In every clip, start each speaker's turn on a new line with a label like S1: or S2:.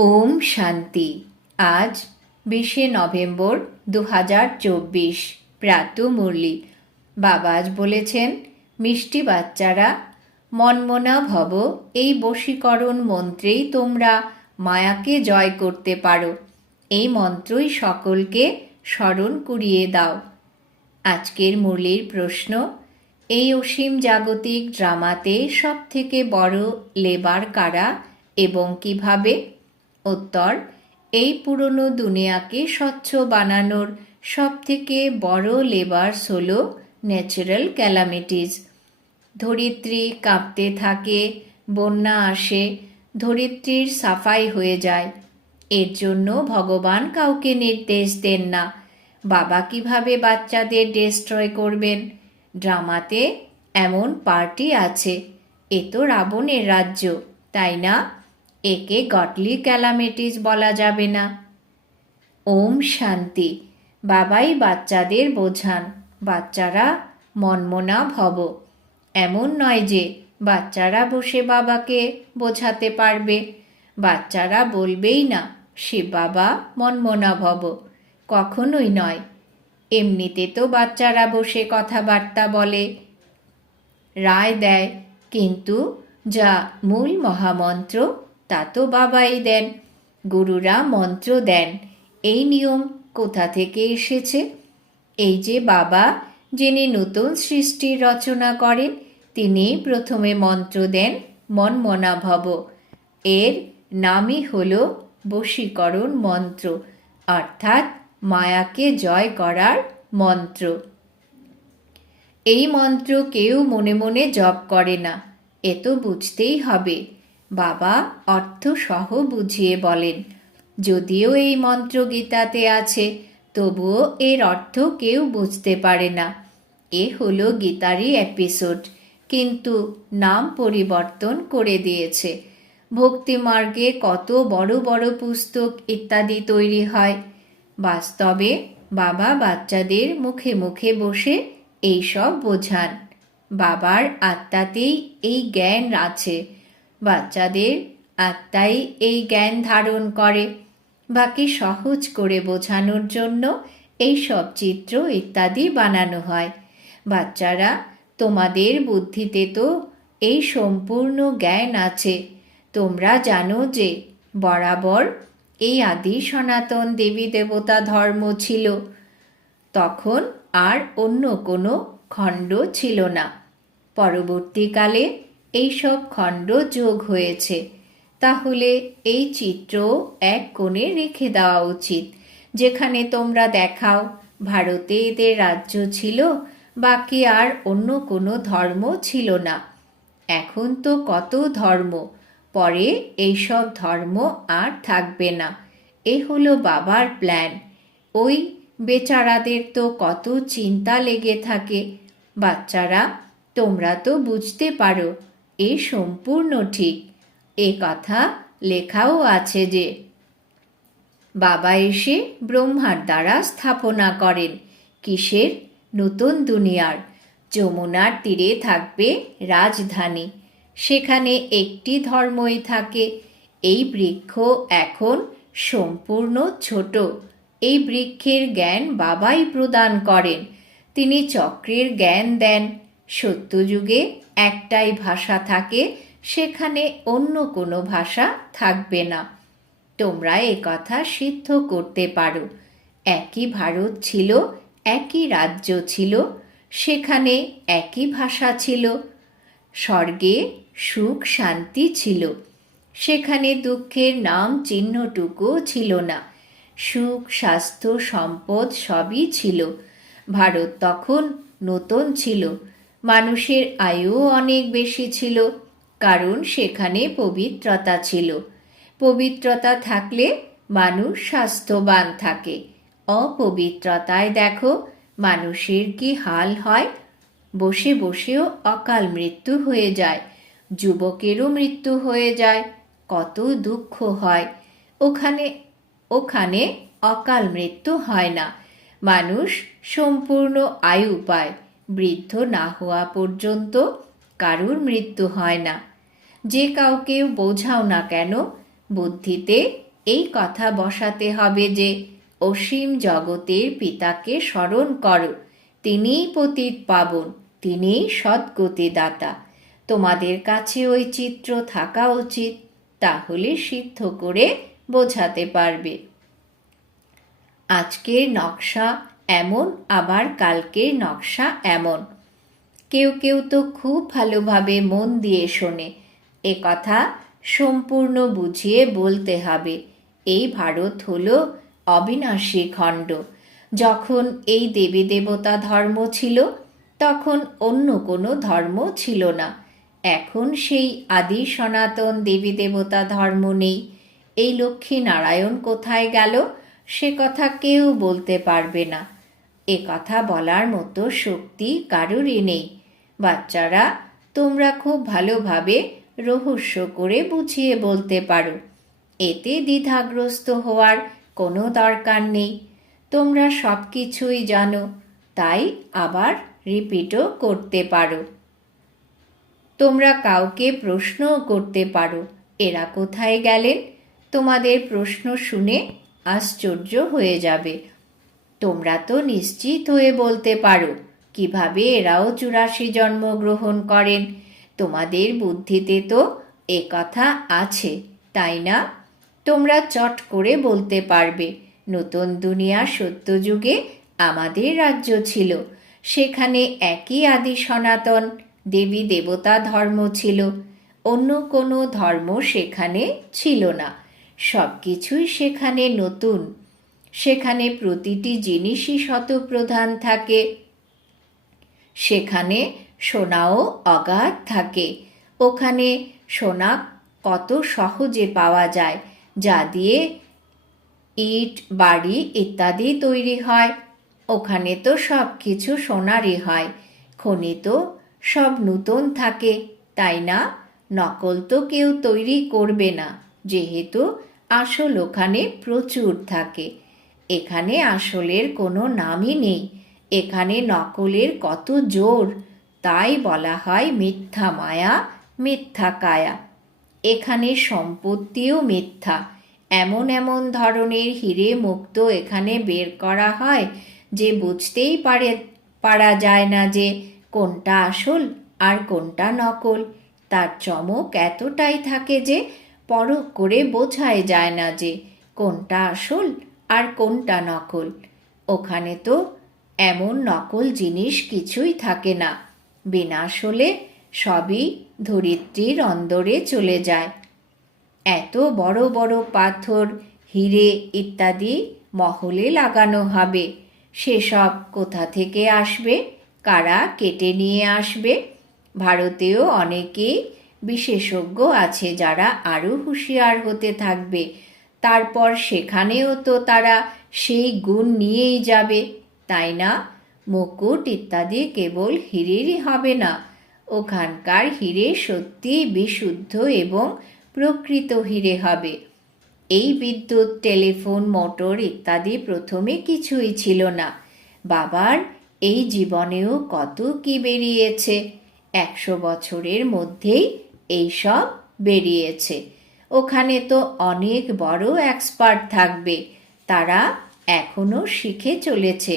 S1: ওম শান্তি। আজ বিশে নভেম্বর দু হাজার চব্বিশ, প্রাত মুরলি। বাবা আজ বলেছেন, মিষ্টি বাচ্চারা, মনমনা ভব, এই বশীকরণ মন্ত্রেই তোমরা মায়াকে জয় করতে পারো। এই মন্ত্রই সকলকে স্মরণ করিয়ে দাও। আজকের মুরলির প্রশ্ন, এই অসীম জাগতিক ড্রামাতে সব থেকে বড় লেবার কারা এবং কীভাবে? উত্তর, এই পুরনো দুনিয়াকে স্বচ্ছ বানানোর সবথেকে বড় লেবার্স হল ন্যাচারাল ক্যালামিটিস ধরিত্রী কাঁপতে থাকে, বন্যা আসে, ধরিত্রীর সাফাই হয়ে যায়। এর জন্য ভগবান কাউকে নির্দেশ দেন না। বাবা কীভাবে বাচ্চাদের ডিস্ট্রয় করবেন? ড্রামাতে এমন পার্টি আছে। এ তো রাবণের রাজ্য, তাই না? একে গটলি ক্যালামিটিস বলা যাবে না। ওম শান্তি। বাবাই বাচ্চাদের বোঝান, বাচ্চারা মনমনা ভব। এমন নয় যে বাচ্চারা বসে বাবাকে বোঝাতে পারবে। বাচ্চারা বলবেই না, সে বাবা মনমনা ভব। কখনোই নয়। এমনিতে তো বাচ্চারা বসে কথাবার্তা বলে। রায় দেয়, কিন্তু যা মূল মহামন্ত্র তা তো বাবাই দেন, গুরুরা মন্ত্র দেন। এই নিয়ম কোথা থেকে এসেছে? এই যে বাবা, যিনি নতুন সৃষ্টির রচনা করেন তিনি প্রথমে মন্ত্র দেন মন মনা ভব এর নামই হল বশীকরণ মন্ত্র, অর্থাৎ মায়াকে জয় করার মন্ত্র। এই মন্ত্র কেউ মনে মনে জপ করে না, এ তো বুঝতেই হবে। বাবা অর্থ সহ বুঝিয়ে বলেন, যদিও এই মন্ত্র গীতাতে আছে, তবুও এর অর্থ কেউ বুঝতে পারে না। এ হলো গীতারই এপিসোড কিন্তু নাম পরিবর্তন করে দিয়েছে। ভক্তিমার্গে কত বড় বড় পুস্তক ইত্যাদি তৈরি হয়। বাস্তবে বাবা বাচ্চাদের মুখে মুখে বসে এইসব বোঝান। বাবার আত্মাতেই এই জ্ঞান আছে। বাচ্চাদের আত্মাই এই জ্ঞান ধারণ করে। বাকি সহজ করে বোঝানোর জন্য এই সব চিত্র ইত্যাদি বানানো হয়। বাচ্চারা, তোমাদের বুদ্ধিতে তো এই সম্পূর্ণ জ্ঞান আছে। তোমরা জানো যে বরাবর এই আদি সনাতন দেবী দেবতা ধর্ম ছিল। তখন আর অন্য কোনো খণ্ড ছিল না। পরবর্তীকালে এইসব খণ্ড যোগ হয়েছে। তাহলে এই চিত্র এক কোণে রেখে দেওয়া উচিত। যেখানে তোমরা দেখাও, ভারতে এদের রাজ্য ছিল, বাকি আর অন্য কোনো ধর্ম ছিল না। এখন তো কত ধর্ম, পরে এইসব ধর্ম আর থাকবে না। এ হলো বাবার প্ল্যান। ওই বেচারাদের তো কত চিন্তা লেগে থাকে। বাচ্চারা, তোমরা তো বুঝতে পারো এ সম্পূর্ণ ঠিক। এ কথা লেখাও আছে যে, বাবা এসে ব্রহ্মার দ্বারা স্থাপনা করেন। কিসের? নতুন দুনিয়ার। যমুনার তীরে থাকবে রাজধানী। সেখানে একটি ধর্মই থাকে। এই বৃক্ষ এখন সম্পূর্ণ ছোট। এই বৃক্ষের জ্ঞান বাবাই প্রদান করেন। তিনি চক্রের জ্ঞান দেন। সত্যযুগে একটাই ভাষা থাকে, সেখানে অন্য কোনো ভাষা থাকবে না। তোমরা এ কথা সিদ্ধ করতে পারো। একই ভারত ছিল, একই রাজ্য ছিল, সেখানে একই ভাষা ছিল। স্বর্গে সুখ শান্তি ছিল, সেখানে দুঃখের নাম চিহ্নটুকুও ছিল না। সুখ, স্বাস্থ্য, সম্পদ সবই ছিল। ভারত তখন নতুন ছিল মানুষের আয়ুও অনেক বেশি ছিল, কারণ সেখানে পবিত্রতা ছিল। পবিত্রতা থাকলে মানুষ স্বাস্থ্যবান থাকে। অপবিত্রতায় দেখো, মানুষের কি হাল হয়? বসে বসেও অকাল মৃত্যু হয়ে যায়, যুবকেরও মৃত্যু হয়ে যায়, কত দুঃখ হয়। ওখানে ওখানে অকাল মৃত্যু হয় না, মানুষ সম্পূর্ণ আয়ু পায়। বৃদ্ধ না হওয়া পর্যন্ত কারুর মৃত্যু হয় না। যে কাউকে বোঝাও না কেন, বুদ্ধিতে এই কথা বসাতে হবে যে, অসীম জগতের পিতাকে স্মরণ করো, তিনিই পতিত পাবন, তিনিই সদ্গতিদাতা তোমাদের কাছে ওই চিত্র থাকা উচিত, তাহলে সিদ্ধ করে বোঝাতে পারবে। আজকের নকশা এমন, আবার কালকের নকশা এমন। কেউ কেউ তো খুব ভালোভাবে মন দিয়ে শোনে। এ কথা সম্পূর্ণ বুঝিয়ে বলতে হবে। এই ভারত হল অবিনাশী খণ্ড। যখন এই দেবী দেবতা ধর্ম ছিল, তখন অন্য কোনো ধর্ম ছিল না। এখন সেই আদি সনাতন দেবী দেবতা ধর্ম নেই। এই লক্ষ্মী নারায়ণ কোথায় গেল, সে কথা কেউ বলতে পারবে না। এ কথা বলার মতো শক্তি কারোরই নেই। বাচ্চারা, তোমরা খুব ভালোভাবে রহস্য করে বুঝিয়ে বলতে পারো। এতে দ্বিধাগ্রস্ত হওয়ার কোনো দরকার নেই। তোমরা সব কিছুই জানো, তাই আবার রিপিটও করতে পারো। তোমরা কাউকে প্রশ্নও করতে পারো, এরা কোথায় গেলেন? তোমাদের প্রশ্ন শুনে আশ্চর্য হয়ে যাবে। তোমরা তো নিশ্চিত হয়ে বলতে পারো, কীভাবে এরাও চুরাশি জন্মগ্রহণ করেন? তোমাদের বুদ্ধিতে তো এ কথা আছে, তাই না? তোমরা চট করে বলতে পারবে, নতুন দুনিয়া সত্যযুগে আমাদের রাজ্য ছিল, সেখানে একই আদি সনাতন, দেবী দেবতা ধর্ম ছিল, অন্য কোনো ধর্ম সেখানে ছিল না সব কিছুই সেখানে নতুন। সেখানে প্রতিটি জিনিসই শতপ্রধান থাকে। সেখানে সোনাও অগাধ থাকে। ওখানে সোনা কত সহজে পাওয়া যায়, যা দিয়ে ইট, বাড়ি ইত্যাদি তৈরি হয়। ওখানে তো সব কিছু সোনারই হয়। খনি তো সব নূতন থাকে। তাই না? নকল তো কেউ তৈরি করবে না, যেহেতু আসল ওখানে প্রচুর থাকে। এখানে আসলের কোনো নামই নেই। এখানে নকলের কত জোর। তাই বলা হয় মিথ্যা মায়া, মিথ্যা কায়া। এখানে সম্পত্তিও মিথ্যা। এমন এমন ধরনের হিরে মুক্ত এখানে বের করা হয় যে বুঝতেই পারে, পারা যায় না যে কোনটা আসল আর কোনটা নকল। তার চমক এতটাই থাকে যে পরখ করে বোঝাই যায় না যে কোনটা আসল আর কোনটা নকল? ওখানে তো এমন নকল জিনিস কিছুই থাকে না। বিনাশ হলে সবই ধরিত্রীর অন্দরে চলে যায়। এত বড় বড় পাথর, হিরে ইত্যাদি মহলে লাগানো হবে। সেসব কোথা থেকে আসবে? কারা কেটে নিয়ে আসবে? ভারতেও অনেকেই বিশেষজ্ঞ আছে যারা আরও হুঁশিয়ার হতে থাকবে। তারপর সেখানেও তো তারা সেই গুণ নিয়েই যাবে, তাই না? মুকুট ইত্যাদি কেবল হিরেরই হবে না। ওখানকার হিরে সত্যি বিশুদ্ধ এবং প্রকৃত হিরে হবে। এই বিদ্যুৎ, টেলিফোন, মোটর ইত্যাদি প্রথমে কিছুই ছিল না। বাবার এই জীবনেও কত কি বেরিয়েছে? একশো বছরের মধ্যেই এইসব বেরিয়েছে। ওখানে তো অনেক বড় এক্সপার্ট থাকবে। তারা এখনও শিখে চলেছে।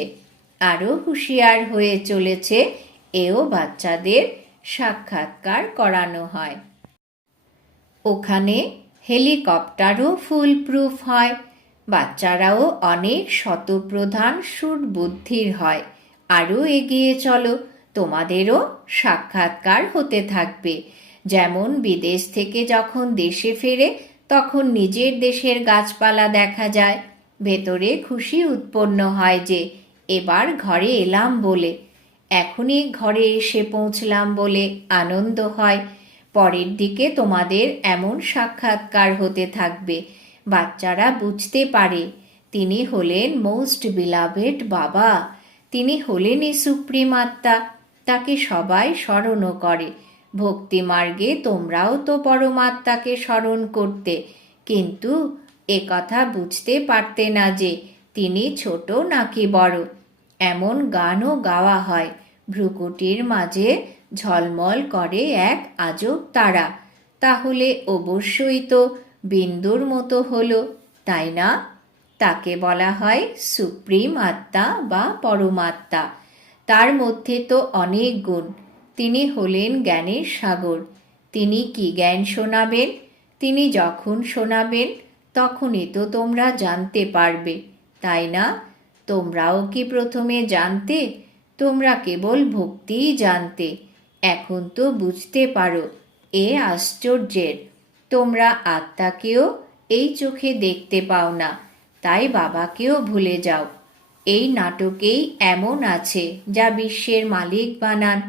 S1: আরও হুঁশিয়ার হয়ে চলেছে এও বাচ্চাদের সাক্ষাৎকার করানো হয়। ওখানে হেলিকপ্টারও ফুল প্রুফ হয়। বাচ্চারাও অনেক শতপ্রধান সুর বুদ্ধির হয়। আরও এগিয়ে চলো, তোমাদেরও সাক্ষাৎকার হতে থাকবে। যেমন বিদেশ থেকে যখন দেশে ফেরে, তখন নিজের দেশের গাছপালা দেখা যায়। ভেতরে খুশি উৎপন্ন হয় যে, এবার ঘরে এলাম বলে। এখনই ঘরে এসে পৌঁছলাম বলে আনন্দ হয়। পরের দিকে তোমাদের এমন সাক্ষাৎকার হতে থাকবে। বাচ্চারা বুঝতে পারে, তিনি হলেন মোস্ট বিলাভেড বাবা। তিনি হলেনই সুপ্রিম আত্মা। তাকে সবাই স্মরণও করে। ভক্তি মার্গে তোমরাও তো পরমাত্মাকে স্মরণ করতে। কিন্তু এ কথা বুঝতে পারতে না যে তিনি ছোট নাকি বড়, এমন গানও গাওয়া হয়। ভ্রুকুটির মাঝে ঝলমল করে এক আজব তারা। তাহলে অবশ্যই তো বিন্দুর মতো হলো, তাই না? তাকে বলা হয় সুপ্রিম আত্মা বা পরমাত্মা। তার মধ্যে তো অনেক গুণ। তিনি হলেন জ্ঞানের সাগর। তিনি কি জ্ঞান শোনাবেন? তিনি যখন শোনাবেন, তখনই তো তোমরা জানতে পারবে। তাই না? তোমরাও কি প্রথমে জানতে? তোমরা কেবল ভক্তিই জানতে। এখন তো বুঝতে পারো, এ আশ্চর্যের। তোমরা আত্মাকেও এই চোখে দেখতে পাও না, তাই বাবাকেও ভুলে যাও। এই নাটকেই এমন আছে যা বিশ্বের মালিক বানান।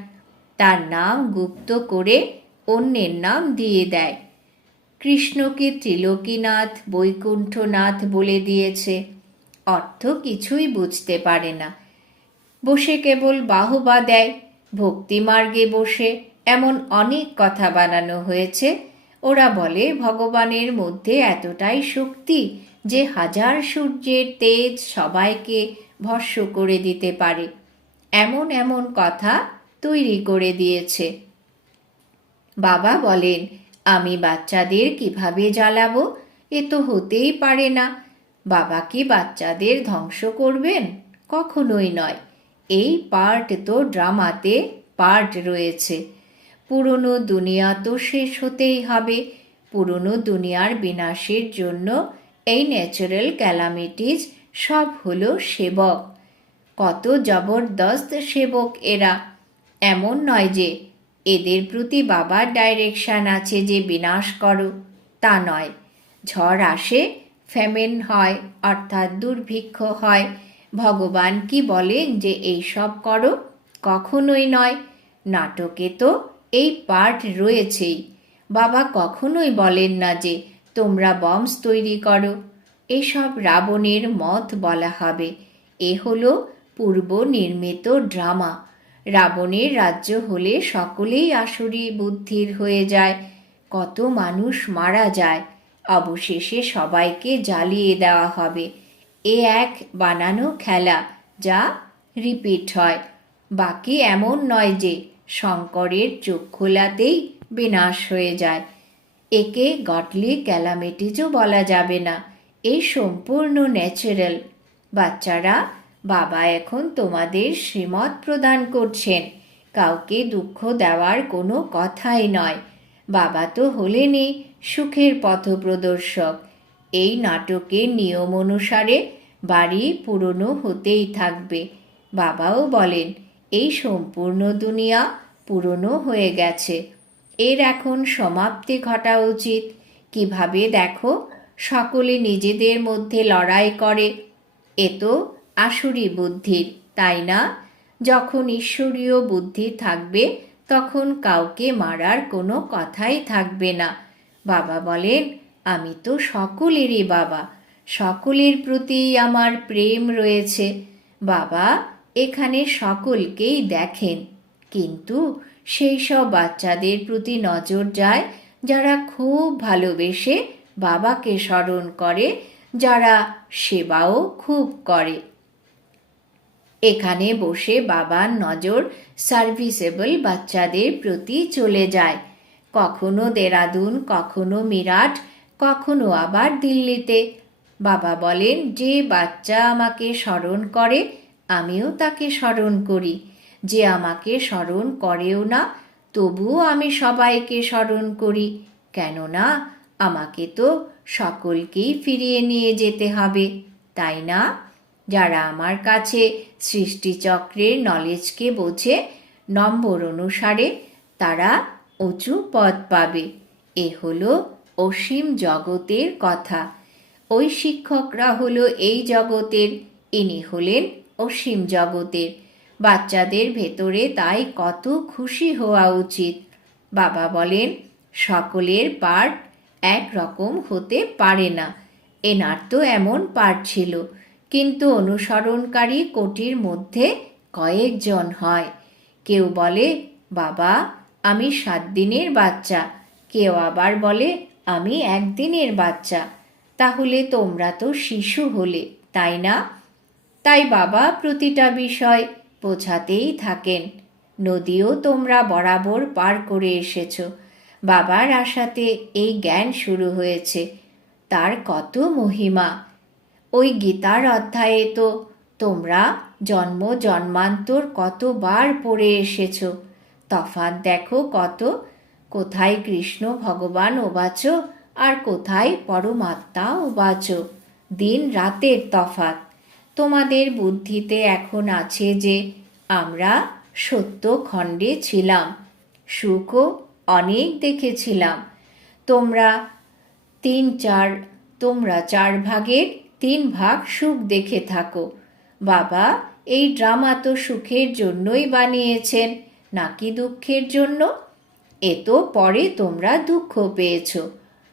S1: তার নাম গুপ্ত করে অন্যের নাম দিয়ে দেয়। কৃষ্ণকে ত্রিলোকীনাথ, বৈকুণ্ঠনাথ বলে দিয়েছে। অর্থ কিছুই বুঝতে পারে না। বসে কেবল বাহবা দেয়। ভক্তিমার্গে বসে এমন অনেক কথা বানানো হয়েছে। ওরা বলে, ভগবানের মধ্যে এতটাই শক্তি যে হাজার সূর্যের তেজ সবাইকে ভস্য করে দিতে পারে। এমন এমন কথা তৈরি করে দিয়েছে। বাবা বলেন, আমি বাচ্চাদের কীভাবে জ্বালাবো? এ তো হতেই পারে না। বাবা কি বাচ্চাদের ধ্বংস করবেন? কখনোই নয়। এই পার্ট তো ড্রামাতে পার্ট রয়েছে। পুরনো দুনিয়া তো শেষ হতেই হবে। পুরনো দুনিয়ার বিনাশের জন্য এই ন্যাচারাল ক্যালামিটিজ সব হলো সেবক। কত জবরদস্ত সেবক এরা। এমন নয় যে এদের প্রতি বাবার ডাইরেকশান আছে যে বিনাশ করো, তা নয়। ঝড় আসে ফ্যামেন হয়, অর্থাৎ দুর্ভিক্ষ হয়। ভগবান কি বলেন যে এই সব করো? কখনোই নয়। নাটকে তো এই পার্ট রয়েছেই। বাবা কখনোই বলেন না যে তোমরা বমস তৈরি করো। এসব রাবণের মত বলা হবে। এ হলো পূর্ব নির্মিত ড্রামা রাবণের রাজ্য হলে সকলেই আসুরি বুদ্ধির হয়ে যায়, কত মানুষ মারা যায়। অবশেষে সবাইকে জ্বালিয়ে দেওয়া হবে। এ এক বানানো খেলা যা রিপিট হয়। বাকি এমন নয় যে শঙ্করের চোখ খোলাতেই বিনাশ হয়ে যায়। একে গটলি ক্যালামিটিজও বলা যাবে না। এই সম্পূর্ণ ন্যাচারাল। বাচ্চারা বাবা এখন তোমাদের শ্রীমত প্রদান করছেন। কাউকে দুঃখ দেওয়ার কোনো কথাই নয়। বাবা তো হলেনই সুখের পথপ্রদর্শক। এই নাটকের নিয়ম অনুসারে বাড়ি পুরনো হতেই থাকবে। বাবাও বলেন, এই সম্পূর্ণ দুনিয়া পুরনো হয়ে গেছে। এর এখন সমাপ্তি ঘটা উচিত। কীভাবে দেখো, সকলে নিজেদের মধ্যে লড়াই করে। এ তো আসুরি বুদ্ধির, তাই না? যখন ঈশ্বরীয় বুদ্ধি থাকবে, তখন কাউকে মারার কোনো কথাই থাকবে না। বাবা বলেন, আমি তো সকলেরই বাবা। সকলের প্রতি আমার প্রেম রয়েছে। বাবা এখানে সকলকেই দেখেন। কিন্তু সেই সব বাচ্চাদের প্রতি নজর যায় যারা খুব ভালোবেসে বাবাকে স্মরণ করে, যারা সেবাও খুব করে। এখানে বসে বাবার নজর সার্ভিসেবল বাচ্চাদের প্রতি চলে যায়। কখনো দেরাদুন, কখনো মিরাট, কখনো আবার দিল্লিতে। বাবা বলেন, যে বাচ্চা আমাকে স্মরণ করে, আমিও তাকে স্মরণ করি। যে আমাকে স্মরণ করেও না, তবুও আমি সবাইকে স্মরণ করি। কেননা, আমাকে তো সকলকেই ফিরিয়ে নিয়ে যেতে হবে, তাই না? যারা আমার কাছে সৃষ্টিচক্রের নলেজকে বোঝে, নম্বর অনুসারে তারা উঁচু পদ পাবে। এ হলো অসীম জগতের কথা। ওই শিক্ষকরা হলো এই জগতের, ইনি হলেন অসীম জগতের। বাচ্চাদের ভেতরে তাই কত খুশি হওয়া উচিত। বাবা বলেন, সকলের পার্ট এক রকম হতে পারে না। এনার তো এমন পার্ট ছিল। কিন্তু অনুসরণকারী কোটির মধ্যে কয়েকজন হয়। কেউ বলে, বাবা, আমি সাত দিনের বাচ্চা। কেউ আবার বলে, আমি একদিনের বাচ্চা। তাহলে তোমরা তো শিশু হলে, তাই না? তাই বাবা প্রতিটা বিষয় বোঝাতেই থাকেন। নদীও তোমরা বরাবর পার করে এসেছ। বাবার আশাতে এই জ্ঞান শুরু হয়েছে। তার কত মহিমা! ওই গীতার অধ্যায়ে তো। তোমরা জন্ম জন্মান্তর কতবার পড়ে এসেছ? তফাৎ দেখো কত। কোথায় কৃষ্ণ ভগবান ওবাচ আর কোথায় পরমাত্মা ওবাচ দিন রাতের তফাৎ। তোমাদের বুদ্ধিতে এখন আছে যে আমরা সত্য খণ্ডে ছিলাম, সুখও অনেক দেখেছিলাম। তোমরা তিন চার, তোমরা চার ভাগের তিন ভাগ সুখ দেখে থাকো। বাবা, এই ড্রামা তো সুখের জন্যই বানিয়েছেন, নাকি দুঃখের জন্য? এ তো পরে তোমরা দুঃখ পেয়েছ।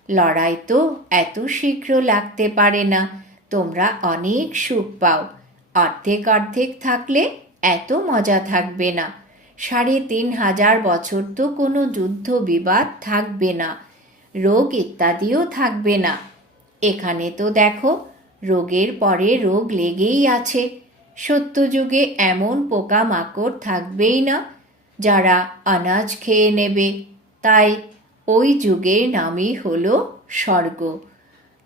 S1: লড়াই তো এত শীঘ্র লাগতে পারে না, তোমরা অনেক সুখ পাও। অর্ধেক অর্ধেক থাকলে এত মজা থাকবে না। সাড়ে তিন হাজার বছর তো কোনো যুদ্ধ বিবাদ থাকবে না, রোগ ইত্যাদিও থাকবে না। এখানে তো দেখো রোগের পরে রোগ লেগেই আছে। সত্যযুগে এমন পোকামাকড় থাকবেই না, যারা আনাজ খেয়ে নেবে। তাই ওই যুগের নামই হল স্বর্গ।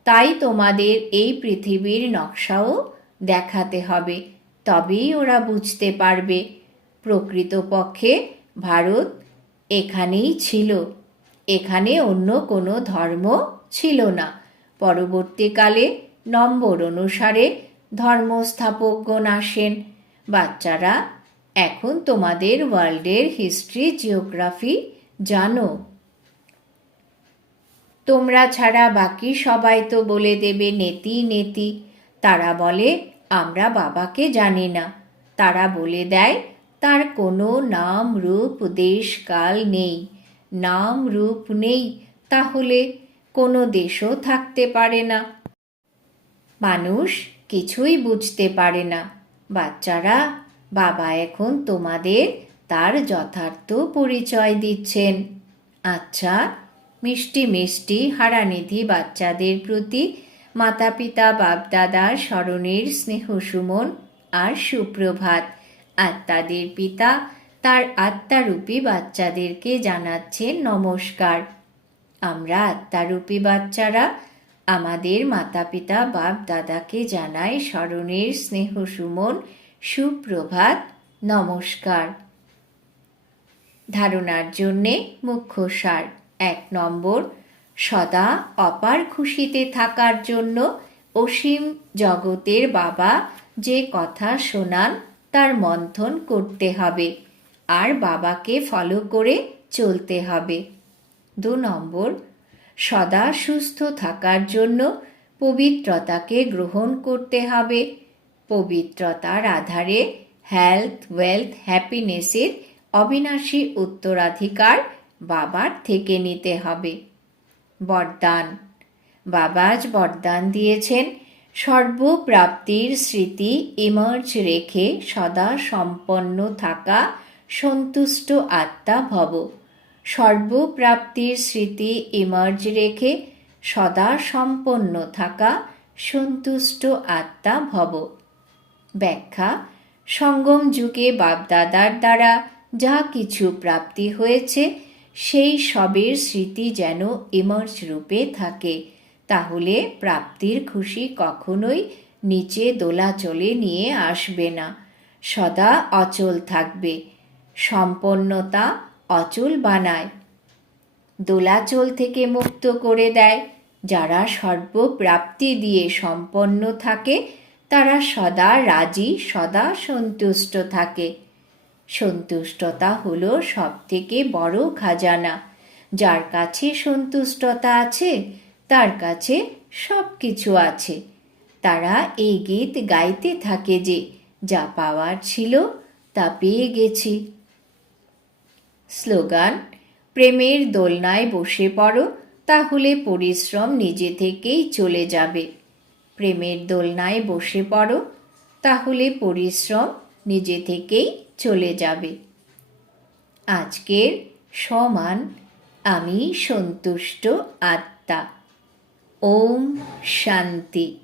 S1: তাই তোমাদের এই পৃথিবীর নকশাও দেখাতে হবে, তবেই ওরা বুঝতে পারবে। প্রকৃতপক্ষে ভারত এখানেই ছিল। এখানে অন্য কোনো ধর্ম ছিল না। পরবর্তীকালে নম্বর অনুসারে ধর্মস্থাপকগণ আসেন বাচ্চারা, এখন তোমাদের ওয়ার্ল্ডের হিস্ট্রি, জিওগ্রাফি জানো। তোমরা ছাড়া বাকি সবাই তো বলে দেবে নেতি নেতি। তারা বলে, আমরা বাবাকে জানি না। তারা বলে দেয়, তার কোনো নাম, রূপ, দেশ, কাল নেই। নাম, রূপ নেই, তাহলে কোনো দেশও থাকতে পারে না। মানুষ কিছুই বুঝতে পারে না। বাচ্চারা, বাবা এখন তোমাদের তার যথার্থ পরিচয় দিচ্ছেন। আচ্ছা মিষ্টি মিষ্টি হারানিধি বাচ্চাদের প্রতি মাতা পিতা বাপদাদার স্মরণের স্নেহ সুমন আর সুপ্রভাত। আত্মাদের পিতা তার আত্মারূপী বাচ্চাদেরকে জানাচ্ছেন নমস্কার। আমরা আত্মারূপী বাচ্চারা আমাদের মাতা পিতা বাপ দাদাকে জানাই স্মরণের স্নেহ সুমন, সুপ্রভাত, নমস্কার। ধারণার জন্যে মুখ্য সার, এক নম্বর, সদা অপার খুশিতে থাকার জন্য অসীম জগতের বাবা যে কথা শোনান তার মন্থন করতে হবে, আর বাবাকে ফলো করে চলতে হবে। দু নম্বর সদা সুস্থ থাকার জন্য পবিত্রতাকে গ্রহণ করতে হবে। পবিত্রতার আধারে হেলথ ওয়েলথ হ্যাপিনেসের অবিনাশী উত্তরাধিকার বাবার থেকে নিতে হবে। বরদান। বাবাজ বরদান দিয়েছেন। সর্বপ্রাপ্তির স্মৃতি ইমার্জ রেখে সদা সম্পন্ন থাকা সন্তুষ্ট আত্মা ভব। সর্বপ্রাপ্তির স্মৃতি ইমার্জ রেখে সদা সম্পন্ন থাকা সন্তুষ্ট আত্মা ভব। ব্যাখ্যা, সঙ্গম যুগে বাপদাদার দ্বারা যা কিছু প্রাপ্তি হয়েছে, সেই সবের স্মৃতি যেন ইমার্জ রূপে থাকে। তাহলে প্রাপ্তির খুশি কখনোই নিচে দোলাচলে নিয়ে আসবে না। সদা অচল থাকবে। সম্পন্নতা অচল বানায়। দোলাচল থেকে মুক্ত করে দেয়। যারা সর্বপ্রাপ্তি দিয়ে সম্পন্ন থাকে, তারা সদা রাজি, সদা সন্তুষ্ট থাকে। সন্তুষ্টতা হল সব থেকে বড় খাজানা। যার কাছে সন্তুষ্টতা আছে, তার কাছে সব কিছু আছে। তারা এই গীত গাইতে থাকে যে, যা পাওয়ার ছিল, তা পেয়ে গেছি। স্লোগান, প্রেমের দোলনায় বসে পড়ো, তাহলে পরিশ্রম নিজে থেকেই চলে যাবে। প্রেমের দোলনায় বসে পড়ো, তাহলে পরিশ্রম নিজে থেকেই চলে যাবে। আজকের সমান, আমি সন্তুষ্ট আত্মা। ওম শান্তি।